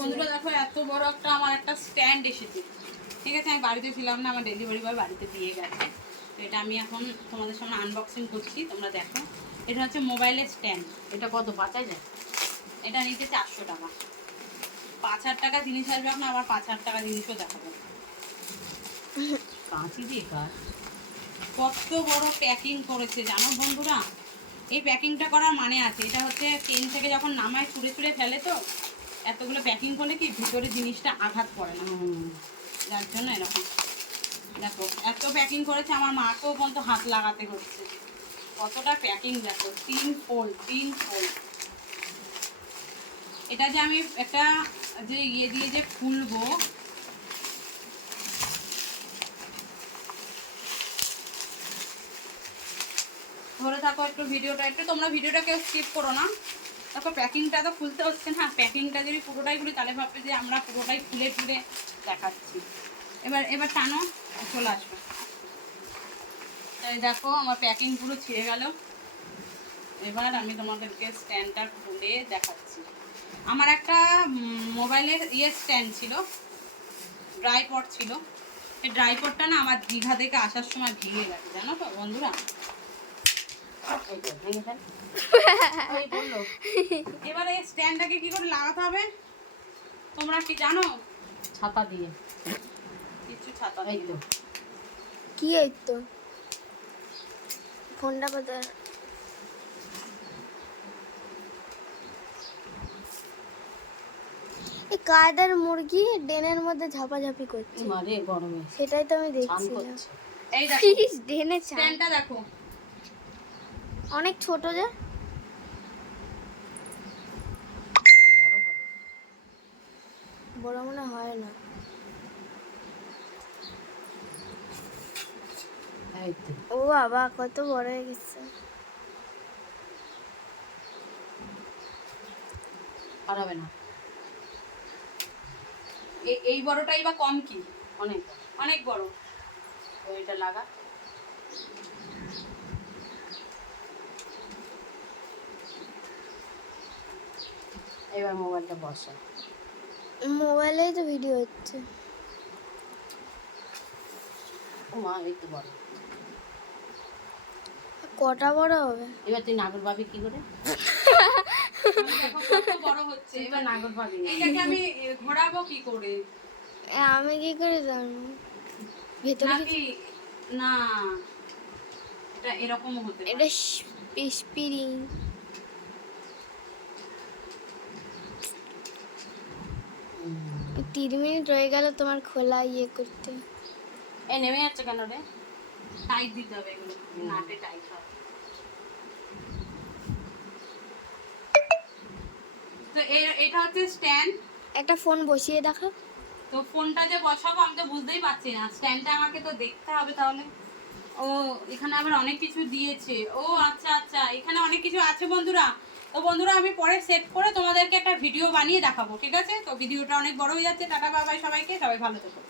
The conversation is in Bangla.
বন্ধুরা দেখো, এত বড় একটা আমার একটা স্ট্যান্ড এসেছে। ঠিক আছে, আমি বাড়িতে ছিলাম না, আমার ডেলিভারি বয় বাড়িতে দিয়ে গেছে। এটা আমি এখন তোমাদের সামনে আনবক্সিং করছি, তোমরা দেখো। এটা হচ্ছে মোবাইলের স্ট্যান্ড এটা কত? পাঁচ হাজার? এটা নিতে চারশো টাকা। পাঁচ হাজার টাকা জিনিস আসবে এখন আবার পাঁচ হাজার টাকা জিনিসও দেখাবো। কাঁচি দিয়ে কাজ। কত বড় প্যাকিং করেছে, জানো বন্ধুরা? এই প্যাকিংটা করার মানে আছে, এটা হচ্ছে ট্রেন থেকে যখন নামায়, ছুঁড়ে ছুঁড়ে ফেলে তো এতগুলো প্যাকিং করলে কি ভিতরে জিনিসটা আঘাত পড়ে না? যার জন্য এরকম। দেখো, এত প্যাকিং করেছে, আমার মাকেও পর্যন্ত হাত লাগাতে হচ্ছে। কতটা প্যাকিং দেখো, তিন ফোল্ড তিন ফোল্ড এটা যে আমি একটা যে ইয়ে দিয়ে যে খুলবো, ধরে থাকো একটু ভিডিওটা, একটু তোমরা ভিডিওটা কেউ স্কিপ করো না। দেখো প্যাকিংটা তো খুলতে হচ্ছে না। প্যাকিংটা যদি পুরোটাই খুলি, তাহলে ভাববে যে আমরা পুরোটাই খুলে খুলে দেখাচ্ছি। এবার এবার টানো, চলে আসবে। এই দেখো, আমার প্যাকিং পুরো ছিঁড়ে গেল। এবার আমি তোমাদেরকে স্ট্যান্ডটা খুলে দেখাচ্ছি। আমার একটা মোবাইলের ইয়ে স্ট্যান্ড ছিল। ড্রাইপড ছিল। এই ড্রাইপডটা না আমার দীঘা থেকে আসার সময় ভেঙে গেছে, জানো তো বন্ধুরা এই তো, ভেঙে ফেল ওই বলল এবারে এই স্ট্যান্ডটাকে কি করে লাগাতে হবে? তোমরা কি জানো? ছাতা দিয়ে। কিছু ছাতা তো। কি এই তো? ফোনটা কোথায়? এই কায়দার মুরগি ডেনের মধ্যে ঝাপাঝাপি করছে। মারে গরমে। সেটাই তো আমি দেখছি এই দেখো ডেনে স্ট্যান্ডটা দেখো। অনেক ছোট যে। বড় বড় মনে হয় না। ও বাবা কত বড় হয়ে গেছে। আর হবে না। এই- এই বড়টাই বা কম কি? অনেক অনেক বড়। তো এটা লাগা। এবার মোবাইলটা বসা। মোবাইলেই তো ভিডিও হচ্ছে। ও মা তো বড়। কটা বড় হবে? এবার তুই নাগর পাবি কি করে? বড় হচ্ছে এবার নাগর পাবি। না এইটাকে আমি ঘোরাবো কি করে? আমি কি করে জানব? ভেতরে কি- নাকি না এটা এরকম হতে। এটা স্পিরিং। তিন মিনিট রয়ে গেল তোমার খোলা ইয়ে করতে। এই নেমে যাচ্ছে কেন রে? টাইট দিতে হবে এগুলো। নাটে টাইট হবে। তো এ- এটা হচ্ছে স্ট্যান্ড একটা ফোন বসিয়ে দেখো। তো ফোনটা যে বসাবো আমি তো বুঝতেই পারছি না। স্ট্যান্ডটা আমাকে তো দেখতে হবে তাহলে। ও এখানে আবার অনেক কিছু দিয়েছে। ও আচ্ছা আচ্ছা। এখানে অনেক কিছু আছে বন্ধুরা। তো বন্ধুরা, আমি পরে সেট করে তোমাদেরকে একটা ভিডিও বানিয়ে দেখাবো, ঠিক আছে? তো ভিডিওটা অনেক বড় হয়ে যাচ্ছে, টাটা বাবাই সবাইকে, সবাই ভালো থেকো।